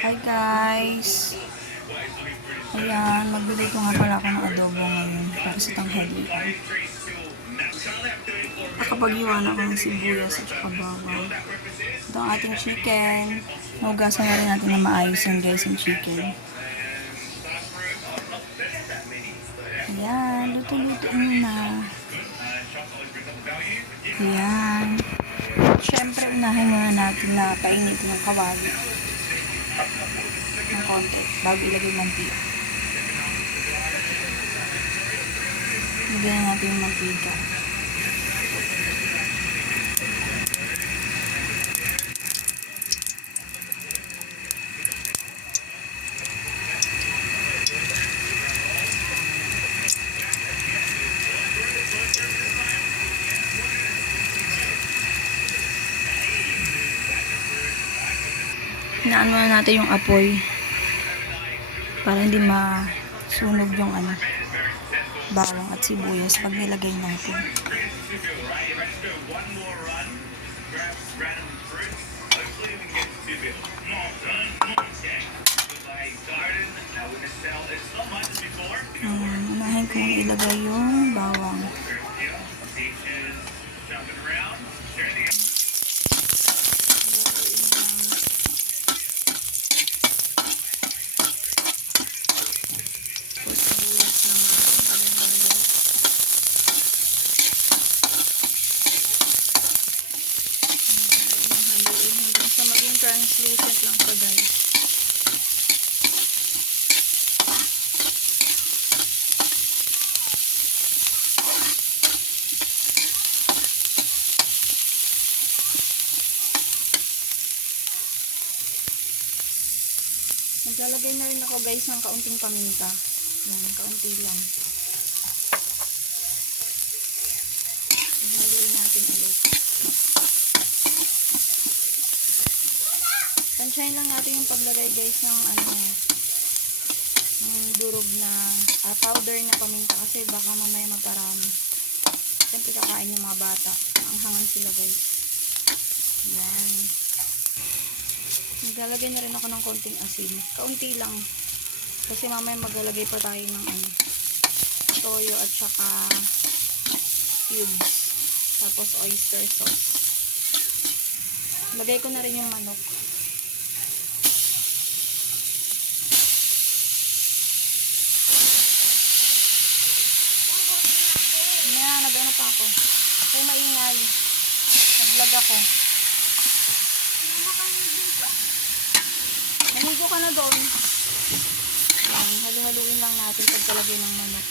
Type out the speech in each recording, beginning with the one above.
Hi guys! Ayan, magluluto nga pala ako ng adobo ngayon para sa tanghalian. Nakapag-iwan ako ng sibuyas at saka bawang. Ito ang ating chicken. Nugasan na rin natin na maayos yan guys yung chicken. Ayan, luto-luto muna. Ayan. Siyempre, unahin muna natin na painit ng kawali ng konti bago ilagay mantika. Lagyan na natin yung mantika. Hinaan muna natin yung apoy para hindi masunog yung bawang at sibuyas pag nilagay natin. Unahin kong ilagay yung bawang. Translucent lang pa guys. Naglalagay na rin ako guys ng kaunting paminta. Yan, kaunti lang. Haluin natin ulit. Tansyahin lang natin yung paglagay guys ng ng durog na powder na paminta kasi baka mamaya maparami. Siyempre kakain yung mga bata. Ang hangan sila guys. Yan. Naglalagay na rin ako ng konting asin. Kaunti lang. Kasi mamaya maglalagay pa tayo ng toyo at saka cubes. Tapos oyster sauce. Lagay ko na rin yung manok. Nag-ano pa ako. Kaya maingay. Nag-vlog ako. Naligo ka na doon. Ayan, halu-haluin lang natin pagkalagay ng manok.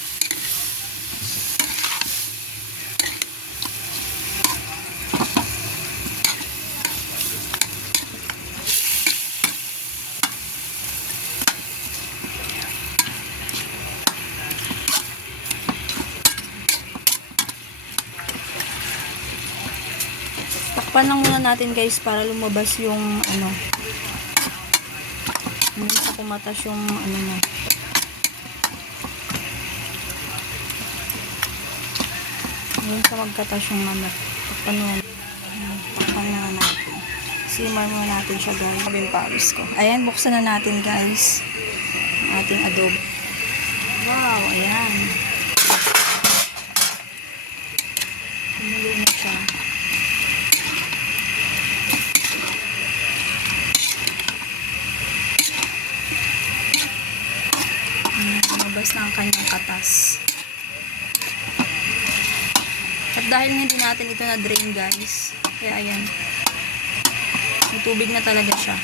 Takpan lang muna natin guys para lumabas yung hindi sa kumatas yung na. Ngayon sa magkatas yung manok. Takpan muna. Takpan na natin. Simmer muna natin siya guys. Sabi yung pawis ko. Ayan, buksan na natin guys. Ang ating adobo. Wow, ayan. Pinulo na siya. Lumabas na ang kanyang katas. At dahil hindi natin ito na drain guys, kaya ayan, may tubig na talaga siya.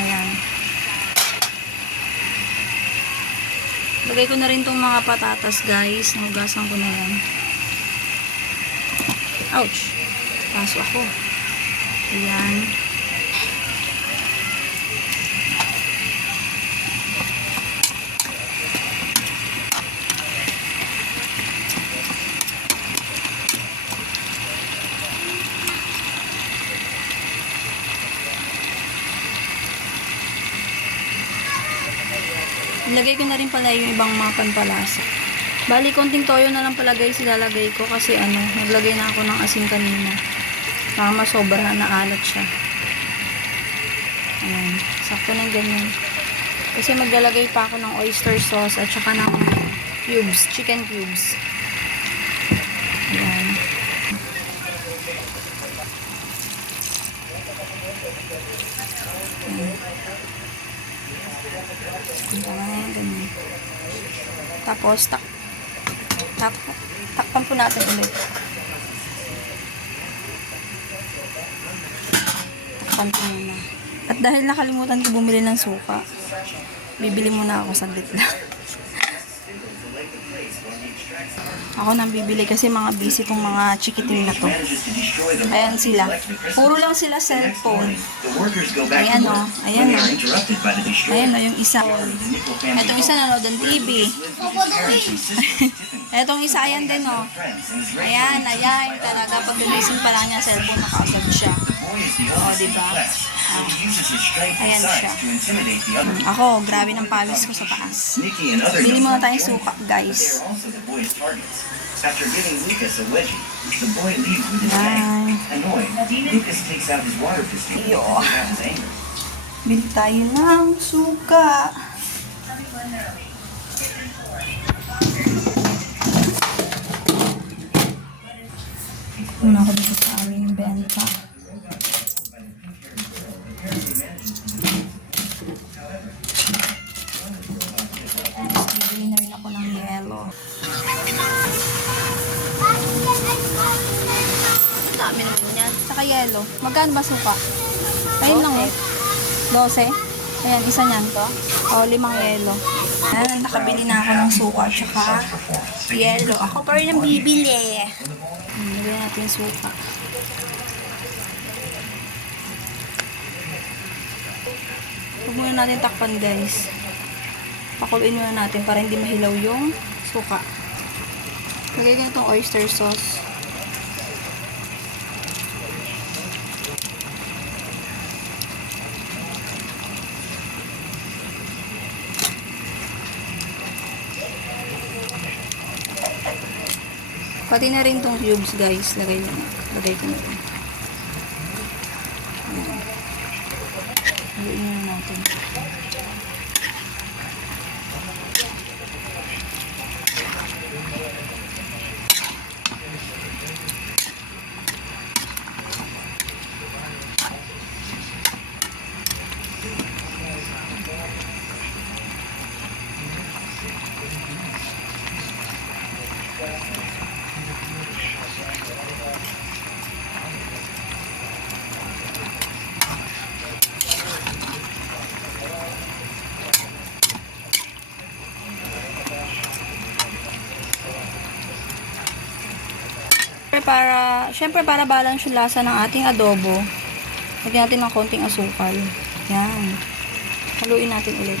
Ayan. Lagay ko na rin tong mga patatas guys, nahugasan ko na yan. Ouch! Paso ako. Ayan. Ilagay ko na rin pala yung ibang mga pampalasa. Bali, konting toyo na lang pala guys ilalagay ko kasi naglagay na ako ng asin kanina. Para masobra na alat siya. Ayan. Sakto ng ganyan. Kasi maglalagay pa ako ng oyster sauce at saka ng cubes, chicken cubes. Ayan. Ganyan. Tapos, takpan po natin ulit. Takpan po muna. At dahil nakalimutan ko bumili ng suka, bibili muna ako saglit lang. Ako nang bibili kasi mga busy tong mga chikiting na to. Ayan sila. Puro lang sila cellphone. Ayan o. Ayan o. Ayan o yung isa. Etong isa nanood ng TV. Etong isa ayan din o. Ayan, ayan. Talaga pag gumising pa lang niya cellphone, nakaagad siya. O, diba? Ayan siya. Ako, grabe ng pawis ko sa taas. Bili muna tayong suka, guys. After giving Lucas a wedgie, the boy leaves with his anger. Annoyed, Lucas takes out his water pistol to have his anger. Bili tayo ng suka. Muna ako dito sa aming benta. Bibili na rin ako ng yelo. Dami naman yan. Saka yelo. Magkano ba suka? Ayun lang eh. 12? Ayan, isa niyan to. O, 5 yelo. Ayan, nakabili na ako ng suka at saka yelo. Ako pa rin ang bibili. Nilagyan natin yung suka. Huwag muna natin takpan, guys. Pakuluin muna natin para hindi mahilaw yung suka. Lagay ko itong oyster sauce. Pati na rin tong cubes, guys. Lagay ko na rin. Haluin na natin. Syempre para balance yung lasa ng ating adobo, lagyan natin ng konting asukal. Yan. Haluin natin ulit.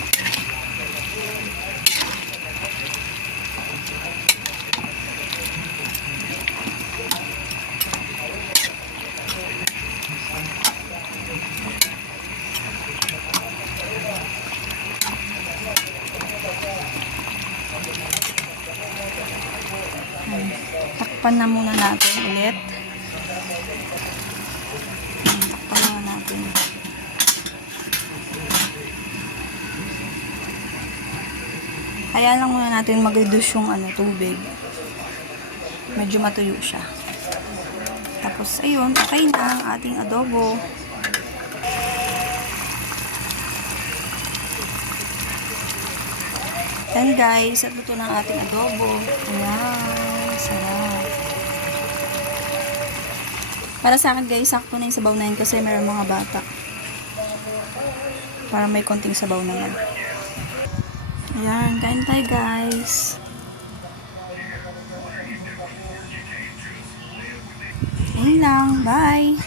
Takpan na muna natin ulit. Takpan na natin. Hayaan lang muna natin mag-reduce yung tubig. Medyo matuyo siya. Tapos, ayun, okay na ang ating adobo. Yan guys, at luto na ang ating adobo. Ayan, sarap. Para sa akin guys, sakto na yung sabaw na yun kasi meron mga bata. Para may konting sabaw naman. Ayan, kain tayo guys. Ayun lang, bye!